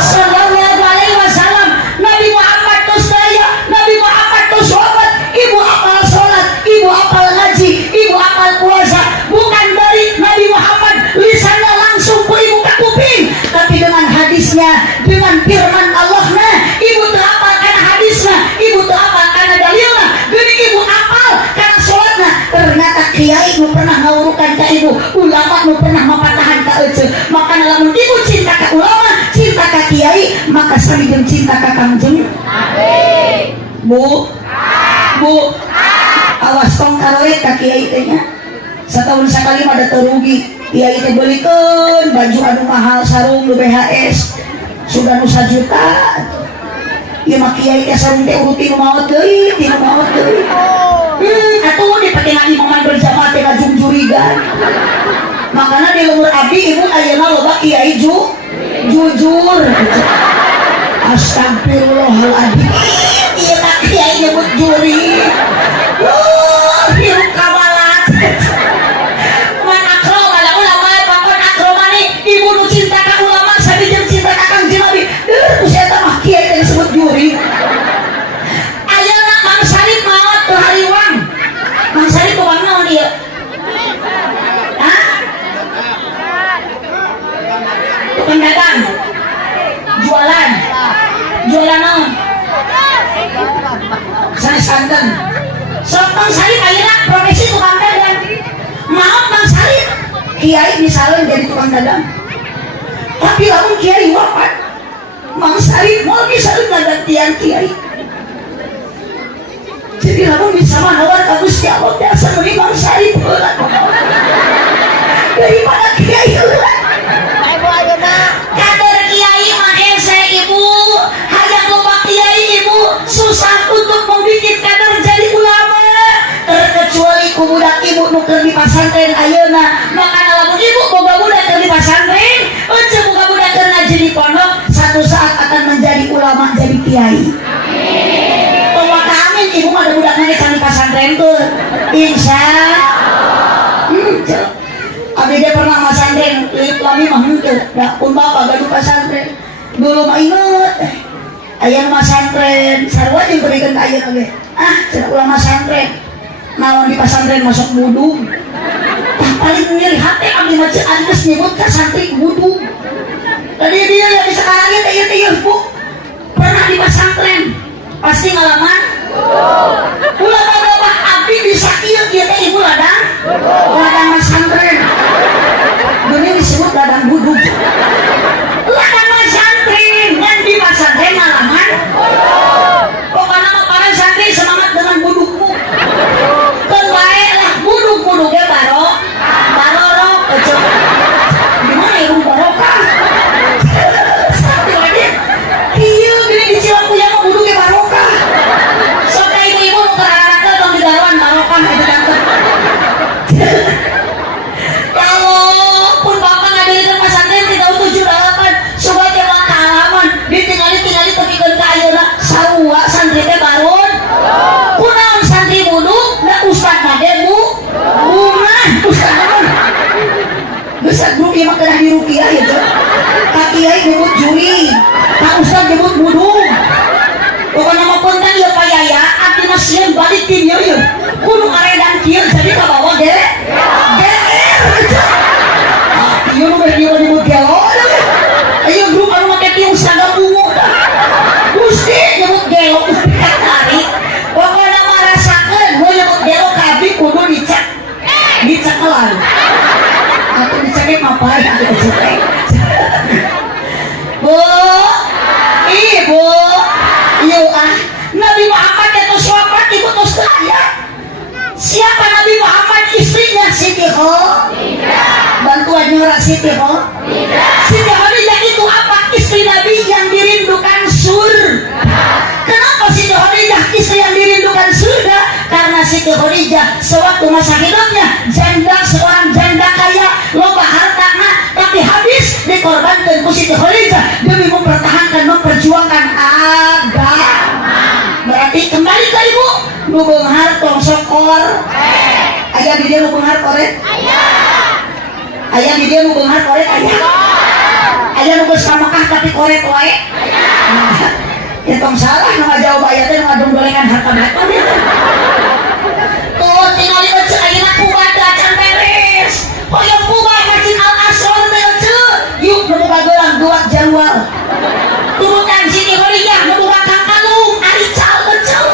sallallahu alaihi wasallam Nabi Muhammad tos daya Nabi Muhammad tos obat ibu apal salat ibu apal ngaji ibu apal puasa bukan dari Nabi Muhammad lisannya langsung ku ibu ka kuping tapi dengan hadisnya dengan firman Allahna ibu teu apal kana hadisna ibu teu apal kana dalilna geuning ibu apal kana salatna ternyata kiai nu pernah ngawurukan ka ibu ulama nu pernah mapatahan ka eceuk makana lamun ibu cinta ka ulama cinta ka kiai maka saling cinta ka kangjeng bu awas tong karoet ka kiai teh nya satahun sakali mah da teu rugi kiai teh beulikeun baju anu mahal sarung nu BHS sudah nu 1 juta ieu mah kiai teh sarung teh uruti nu maot deui ti nu maot deui atuh dipake ngalimaman berjamaah teh kajung jurigan makana di umur abdi ibu ayeuna loba kiai jujur astagfirullahaladzim ieu teh kiai nyebut juri hirup kawalat man akro kada ulama pakon akromani ibu nu cinta ka ulama sabijeung cinta ka Kangjeng Nabi usia eta mah kiai teh disebut juri ayeuna Mang Sarip maot teu hariwang Mang Sarip bawang naon ieu tukang dagang jualan naon sanes santen sok Mang Sarip ayeuna profesi tukang dagang maaf Mang Sarip kiai misalnya jadi tukang dagang tapi lamun kiai wafat Mang Sarip mau misalnya gantian kiai jadi lamun bisa manawar ka Gusti Allah biasa meuni Mang Sarip heula daripada kiai heula kader kiai mah ese ibu hayang loba kiai ibu susah untuk membikin kader jadi ulama terkecuali ku budak ibu nu keur di pasantren ayeuna makana lamun ibu boga budak keur di pasantren ece boga budak keur ngaji di pondok satu saat akan menjadi ulama jadi kiai amin amin ibu mah ada budak nangis di pasantren tuh insya abdi dia pernah pasantren lami mah henteu da pun bapak gaduh pasantren dulu mah inget aya pasantren sarua jeung beurekeun ka ayeuna ge cenah ulama pasantren naon di pasantren masuk wudu paling nyeri hati abdi mah geus nyebut ka santri wudu tadi dia yang sekarang teh ieu bu pernah di pasantren pasti ngalaman ulah mah abdi bisa kieu teh ibu ladang pasantren ini disebut ladang buduk ladang pasantren Ruki mah kena di Rukiah ya tuh. Kak Kiai nyebut Jui, Kak Ustad nyebut Budung. Pokoknya nama konten ya Pak Yaya, abdi masih balik tim ya. Kudu aredan kieu jadi ka bawah ge. Ieu nu nyebut gelo. Ayo grup anu make tiung sagam ungu. Gusti nyebut gelo tarik. Pokoknya mah rasakeun mun nyebut gelo ka abdi kudu dicek. Dicekelan. Atuh dicek apa ya dicek. Bu, Ibu, yuk Nabi Muhammad itu sahabat ibu terus kaya. Siapa Nabi Muhammad? Istrinya Siti Khadijah. Bantuan nyurat Siti Khadijah. Siti Khadijah itu apa? Istri Nabi yang dirindukan surga. Kenapa Siti Khadijah istri yang dirindukan surga? Karena Siti Khadijah sewaktu masa hidupnya janda, seorang janda kaya, loba hartana, tapi habis dikorbankan ku Siti Khadijah demi mempertahankan, memperjuangkan agama. Berarti kembali ke ibu, nubung hartong sokor. Ayah di dia nubung hartoret. Ayah di dia nubung hartoret. Ayah nubung samakah tapi korek wae. Ya tong salah nama jawab ayatnya nama donggolengan harta bata. Tuh tinggal di baca ayat kubah dacan beres. Hoyong kubah Masjid Al-Asrar teh yuk nemu gelang 2 Januar. Turutan Siti Khadijah nemu Kang Kalung ari cal becel.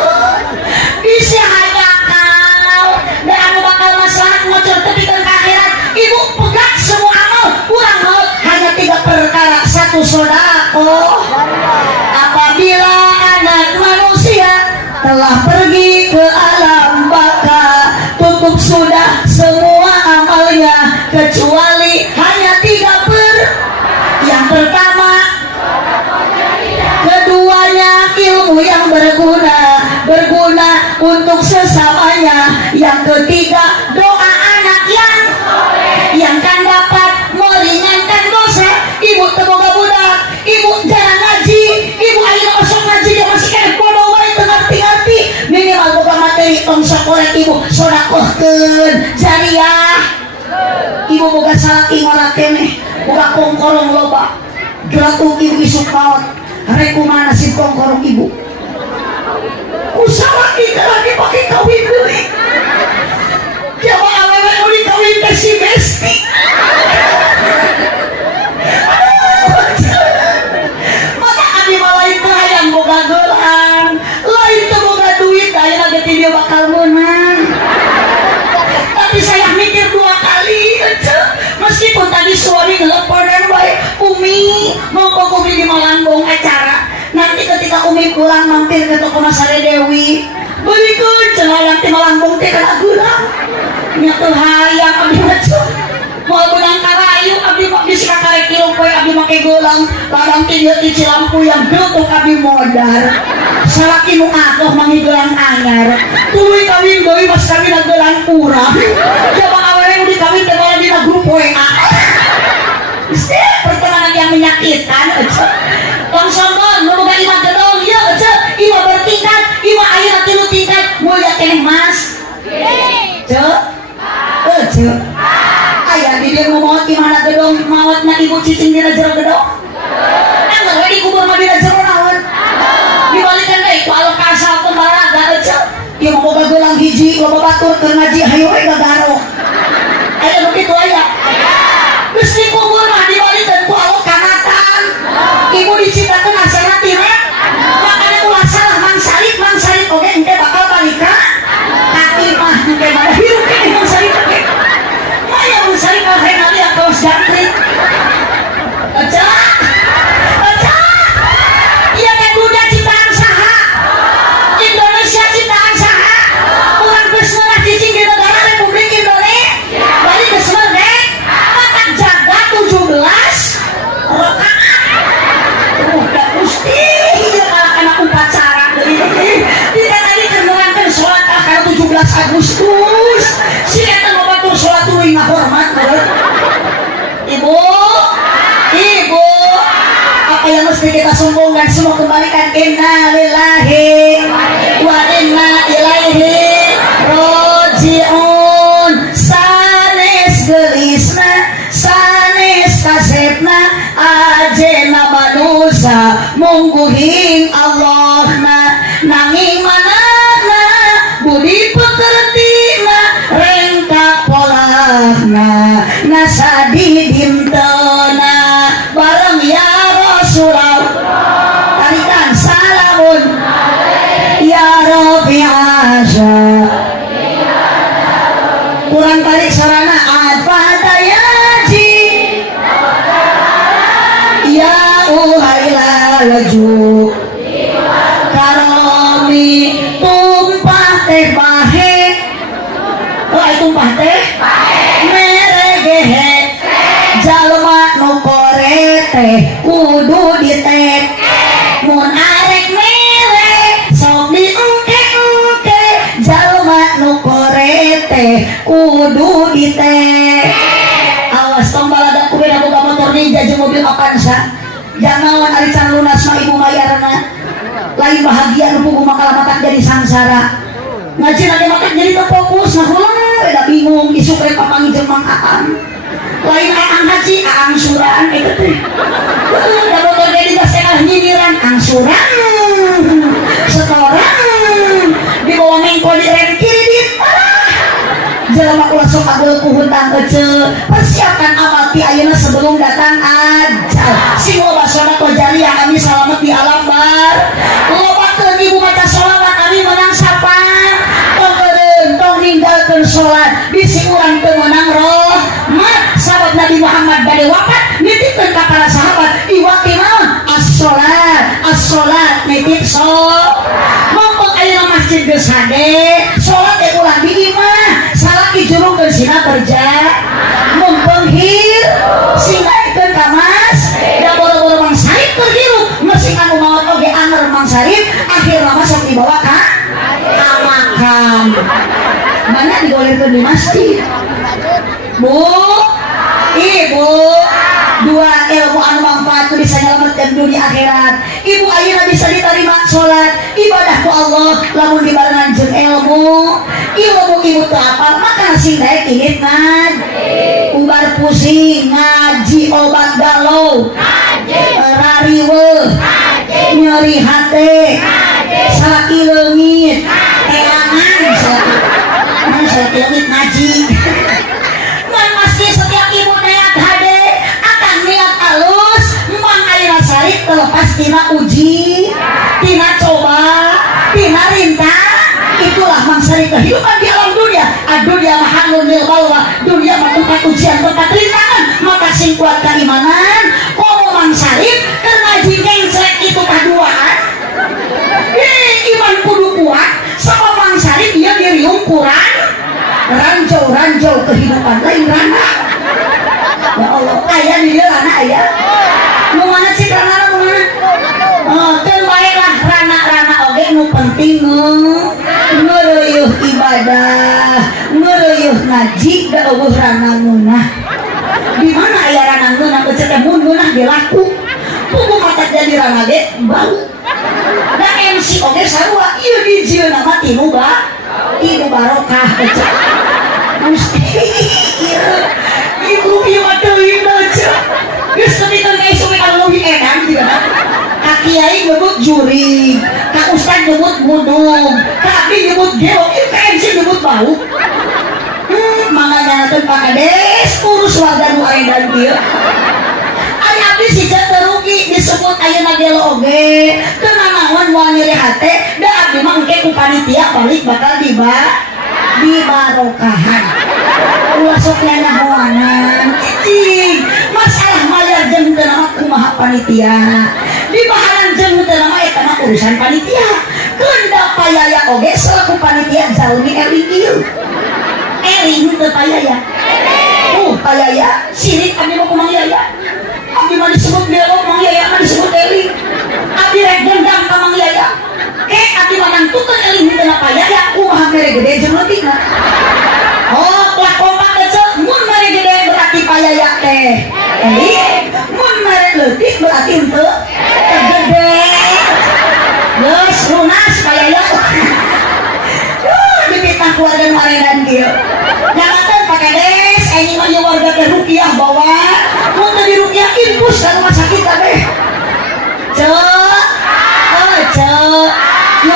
Bisa hayakal dan anu bakal masalah ngocor tepikeun ka akhirat. Ibu pegang semua amal kurang maut hanya 3 perkara. 1 sedekah. Apabila anak manusia telah pergi ke alam baka, tutup sudah semua amalnya kecuali hanya 3 yang pertama, keduanya ilmu yang berguna untuk sesamanya, yang ketiga doa anak yang kan dapat meringankan dosa. Ibu temoga budak, ibu jarang ngaji, ibu ayo masuk ngaji dia masih kayak bodoh wae teu ngarti-ngarti, minimal boga materi tong sakorek ibu sodakohkeun jariah. Ibu boga salaki ngora keneh, boga kongkorong loba. Jelatung ibu isuk maot, rek kumaha nasib kongkorong ibu? Usalaki lagi pake kawin deui. Ya mah awewe nu dikawin teh si Besti. Mata abi lain teh hayang boga gelang, lain teh boga duit, ayeuna ge dia bakal menang. Tapi saya mikir 2 kali, meskipun tadi suami ngeleponan wae, Umi mau kok Umi di Malangbong acara. Nanti ketika Umi pulang mampir ke toko Sare Dewi, beureun cenah nanti Malangbong teh kana gelang. Nya teu hayang abdi mah moal benang karayu abdi mah bisa karek kilo poe abdi make gelang. Kadang teh dieu ti Cilampu yang beutuk abdi modar. Salaki nu adoh mangi gelang anyar. Tuluy kawin deui mas kawin gelang urang. Coba awewe nu dikawin teh malah dina grup WA. Pertemanan yang menyakitkan. Tong sombong nu boga imah gedong ieu imah bertingkat, imah ayeuna 3 tingkat, mulia keneh Mas. Ayah di dia ngomong gimana gedong mautna ibu cicing dina jero gedong. Angger we dikubur mah dina jero naon. Dibalikeun deui ku alokasa pembalaga eceu. Ieu mah boga gelang hiji loba batur keur ngaji hayu we gagaro. Aya nu kitu aya. Geus dikubur mah dibalikeun ku alokanatan. Ibu diciptakeun asana tina. Makana ulah salah Mang Salit oge ente bakal balik ka imah ke mana hirup ke Mang Salit oge. Mang Salit mah hayang lihat kaos jangkrik. Aja. Iya teh duda ciptaan saha? Indonesia ciptaan saha? Urang geus ngeunah cicing di negara Republik Indonesia. Bari geus merdek. Mata jaga 17 rakaat. Udah Gusti, ieu anak upacara deui. Tidak tadi kenerangkeun salat akhir 17 Agustus. Si eta nu batur salat tuluy ngahormat meureun. Ibu, apa yang mesti kita sombongkan semua kembalikan. Inna lillahi wa inna ilaihi raji'un. Sanes gelisna, sanes dosa mungguhin Allah nanging manana budi pekertina rengkak polahna nasadi dintena bareng ya Rasulullah tarikan salamun ya Rabbi asya kurang balik sarana al-fatayaji ya uhailah laju karomi tumpah teh bahe tumpah teh meregehe jalma nu kore teh kudu ditek mun arek mere sok diengke jalma nu kore teh kudu ditek awas tong balada ku beda boga motor ninja jeung mobil Avanza jangan ari can lunas mah ibu mayarna lain bahagia nu puguh makalamatang jadi sangsara ngaji nanti makan jadi terfokus nah ulah beda bingung isuk rek papangi jeung Mang Aang lain Aang haji Aang suraan itu teh da motor jadi gasengah nyinyiran angsuran setoran di bawah mengko di rem kiri jelema ulah sok agel ku hutang ece persiapkan amal ti ayeuna sebelum datang ajal sing loba sunat wa jariyah kami selamat di alam bar lobakeun ibu maca sholawat kami menang sapa tong eureun tong ninggalkeun sholat bisi urang teu meunang rahmat sahabat Nabi Muhammad bade wafat nitipkeun ka para sahabat iwati naon as-sholat nitip mumpung ayeuna masjid geus hade sholat teh ulah di imah salaki jurung ke sina kerja mumpung hir singaikeun ka mas da boro-boro Mang Sarip keur hirup meusing anu maot oge anger Mang Sarip akhirna masuk dibawa ka makam mana digolirkeun di masjid bu ibu dua ilmu anu manfaat tu bisa nyelametkeun dunia akhirat ibu ayeuna bisa diterima sholat ibadah ku Allah lamun dibarengan jeung ilmu ibu teu apal maka sing daek ingit ubar pusing ngaji obat galau rariweuh nyeri hate salaki leungit teangan salaki leungit ngaji mun masih setiap ibu niat hade akan niat alus Mang ayeuna Sarip terlepas tina uji tina coba tina rintang itulah Mang Sarip kehidupan di alam dunia dunia mahalun lil balwa dunia mah tempat ujian tempat rintangan maka sing kuat keimanan komo Mang Sarip keur ngaji gengsrek itu kaduaan iman kudu kuat sama Mang Sarip ieu diriung kurang ranjau kehidupan lain rana ya Allah aya di dieu rana aya nu mana cik rana nu mana teu baiklah rana oge nu penting ngeureuyeuh ibadah ngeureuyeuh ngaji da eueuh rana ngeunah di mana aya rana ngeunah teu teh mun ngeunah ge laku puguh matak jadi rana ge bau da MC oge sarua ieu dijieuna mah tilu barokah ibu ieu mah teuing aja geus kepikiran geus suwe kalau leuwih edan cenah ka kiai nyebut juri ka ustad nyebut mudung ka abdi nyebut geo ieu ka MC nyebut bau mangga nyanakeun Pak Kades urus warga nu edan kieu ari abdi sija teu rugi disebut ayeuna gelo oge teu nanaon moal nyeri hate da abdi mah engke ku panitia balik bakal dibarokahan ulah sok nyahoanan cicing masalah mayar jeung teu nama kumaha panitia dibaharan jeung teu nama eta mah urusan panitia keundak payaya oge selaku panitia jalmi eling ieu eling teu payaya payaya sirik abdi mah kumaha yaya abdi mah disebut belo Mang Yaya mah disebut eling abdi rek dendam ka Mang Yaya abdi mah nangtukeun eling teu na payaya kumaha mere gede jeung leutikna lah kompak kecil mun mere gede berarti payaya teh mun mere leutik berarti henteu gede geus lunas payaya dipitnah keluarga nu aredan kieu nyakeun Pak Kades ini mah warga teh rukiah bawa mun teu dirukiah infus ka rumah sakit kabeh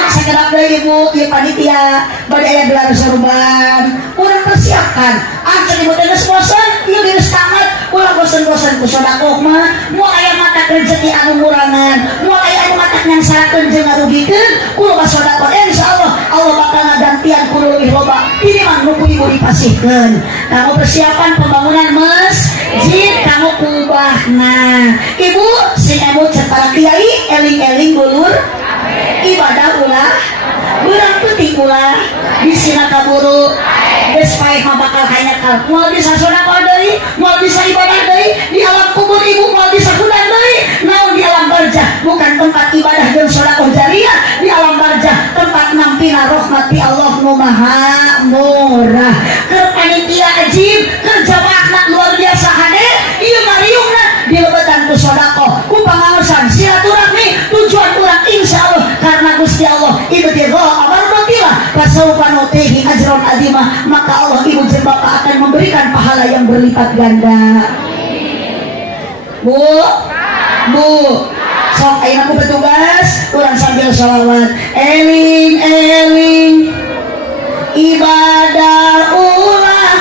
sekedap deui Ibu ieu panitia bade aya gelar sorban urang persiapkan angker Ibu teh geus bosen ieu geus tamat ulah bosen-bosen ku sedekah mah moal aya mata rezeki anu ngurangan moal aya anu mata nyangsakeun jeung ngarugikeun kudu sedekah insyaallah Allah bakal ngagantian kudu leuwih loba ini mah nu Ibu dipasihkeun kamu persiapan pembangunan masjid kamu kubahna Ibu sing emut para kiai eling-eling dulur ibadah ulah urang penting ulah bisina kaburu geus paeh mah bakal hayakal moal bisa sedekah deui moal bisa ibadah deui di alam kubur Ibu moal bisa kudan deui naon di alam barzah bukan tempat ibadah jeung sedekah jariah di alam barzah tempat nampina rahmati Allah nu maha murah keur panitia ajib kerja makna luar biasa hade ieu mariungna dilebatan ku sedekah ku pangaosan silaturahmi tujuan urang insyaallah karena Gusti Allah ibtigha amardatilah fasaufa nutihi ajran adimah maka Allah Ibu jeung Bapak akan memberikan pahala yang berlipat ganda. Bu sok ayeuna ku petugas urang sambil shalawat eling ibadah ulah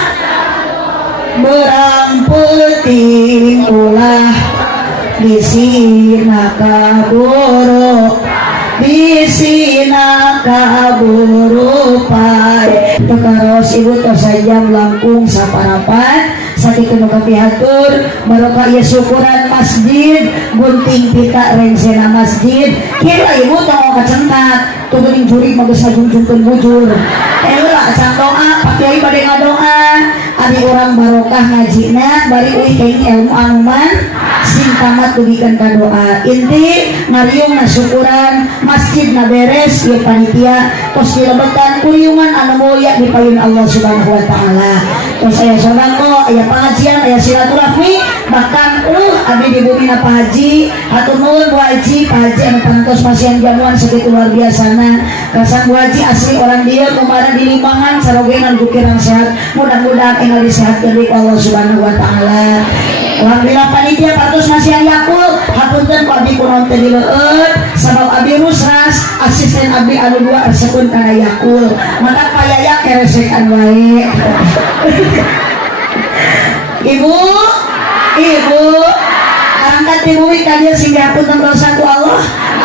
berang penting ulah bisina kaburu pae tekaros Ibu tos sajam langkung saparapan sakitu nu kapihatur barokah ieu syukuran masjid gunting pita rengsena masjid kira Ibu tong kacentat tuh geuning juri mah geus ngajungkeun bujur ulah can doa Pak Kiai bade ngadoa ari urang barokah ngajina bari euy teh ilmu anuman sing tamat dugikeun ka doa inti mariung syukuran masjid na beres ieu panitia tos dilebetan kuriungan anu mulia di payun Allah Subhanahu wa taala tos aya sedekah aya pengajian aya silaturahmi bahkan abdi di bumi na Pak Haji hatur nuhun Bu Haji Pak Haji anu pantos pasien jamuan sakitu luar biasana kasan Bu Haji asli orang dia kumaha di Limbangan sarogena dukirang sehat mudah-mudahan enggal disehatkeun ku Allah Subhanahu wa taala. Alhamdulillah panitia patos nasihan yakul hapunten ku abdi kunaon teh dileueut sabab abdi rusras asisten abdi anu dua resepkeun kana yakul mata payaya keresekan wae. Ibu angkat Ibu kalian sing dihapunten dosa ku Allah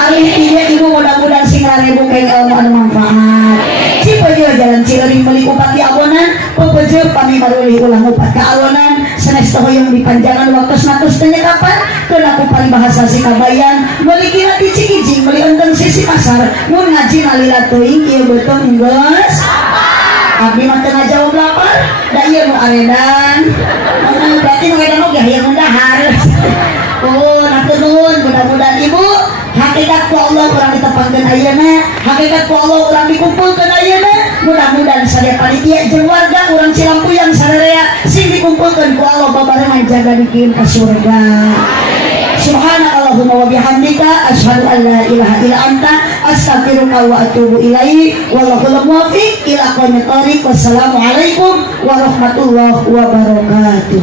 alih ieu Ibu mudah-mudahan sing ngarebu kaeng ilmu anu manfaat cipeujeuh jalan Cileuring meuli upati abonan pepeujeuh pami marulih ulah ngupat ka alonan sanes hoyong dipanjangan waktos-waktos teh kapan keun aku paribahasa si kabayan meuli kira ti Cikijing meuli enten sisi pasar mun ngaji nalila teuing ieu beuteung geus abdi mah teu ngajawab lapar da ieu nu aredan berarti nu edan oge hayang ngandahar hatur nuhun mudah-mudahan Ibu hakikat ku Allah urang ditepangkeun ayeuna hakikat ku Allah urang dikumpulkeun ayeuna mudah-mudahan sadaya panitia jeung warga urang Cilampuyang sadaya sing dikumpulkeun ku Allah babarengan jaga dikeun ka surga. Subhanallahumma wa bihamdika asyhadu an la ilaha illa anta astaghfiruka wa atubu ilaihi wallahul muwaffiq ila aqwamit thoriq. Wassalamualaikum warahmatullahi wabarakatuh.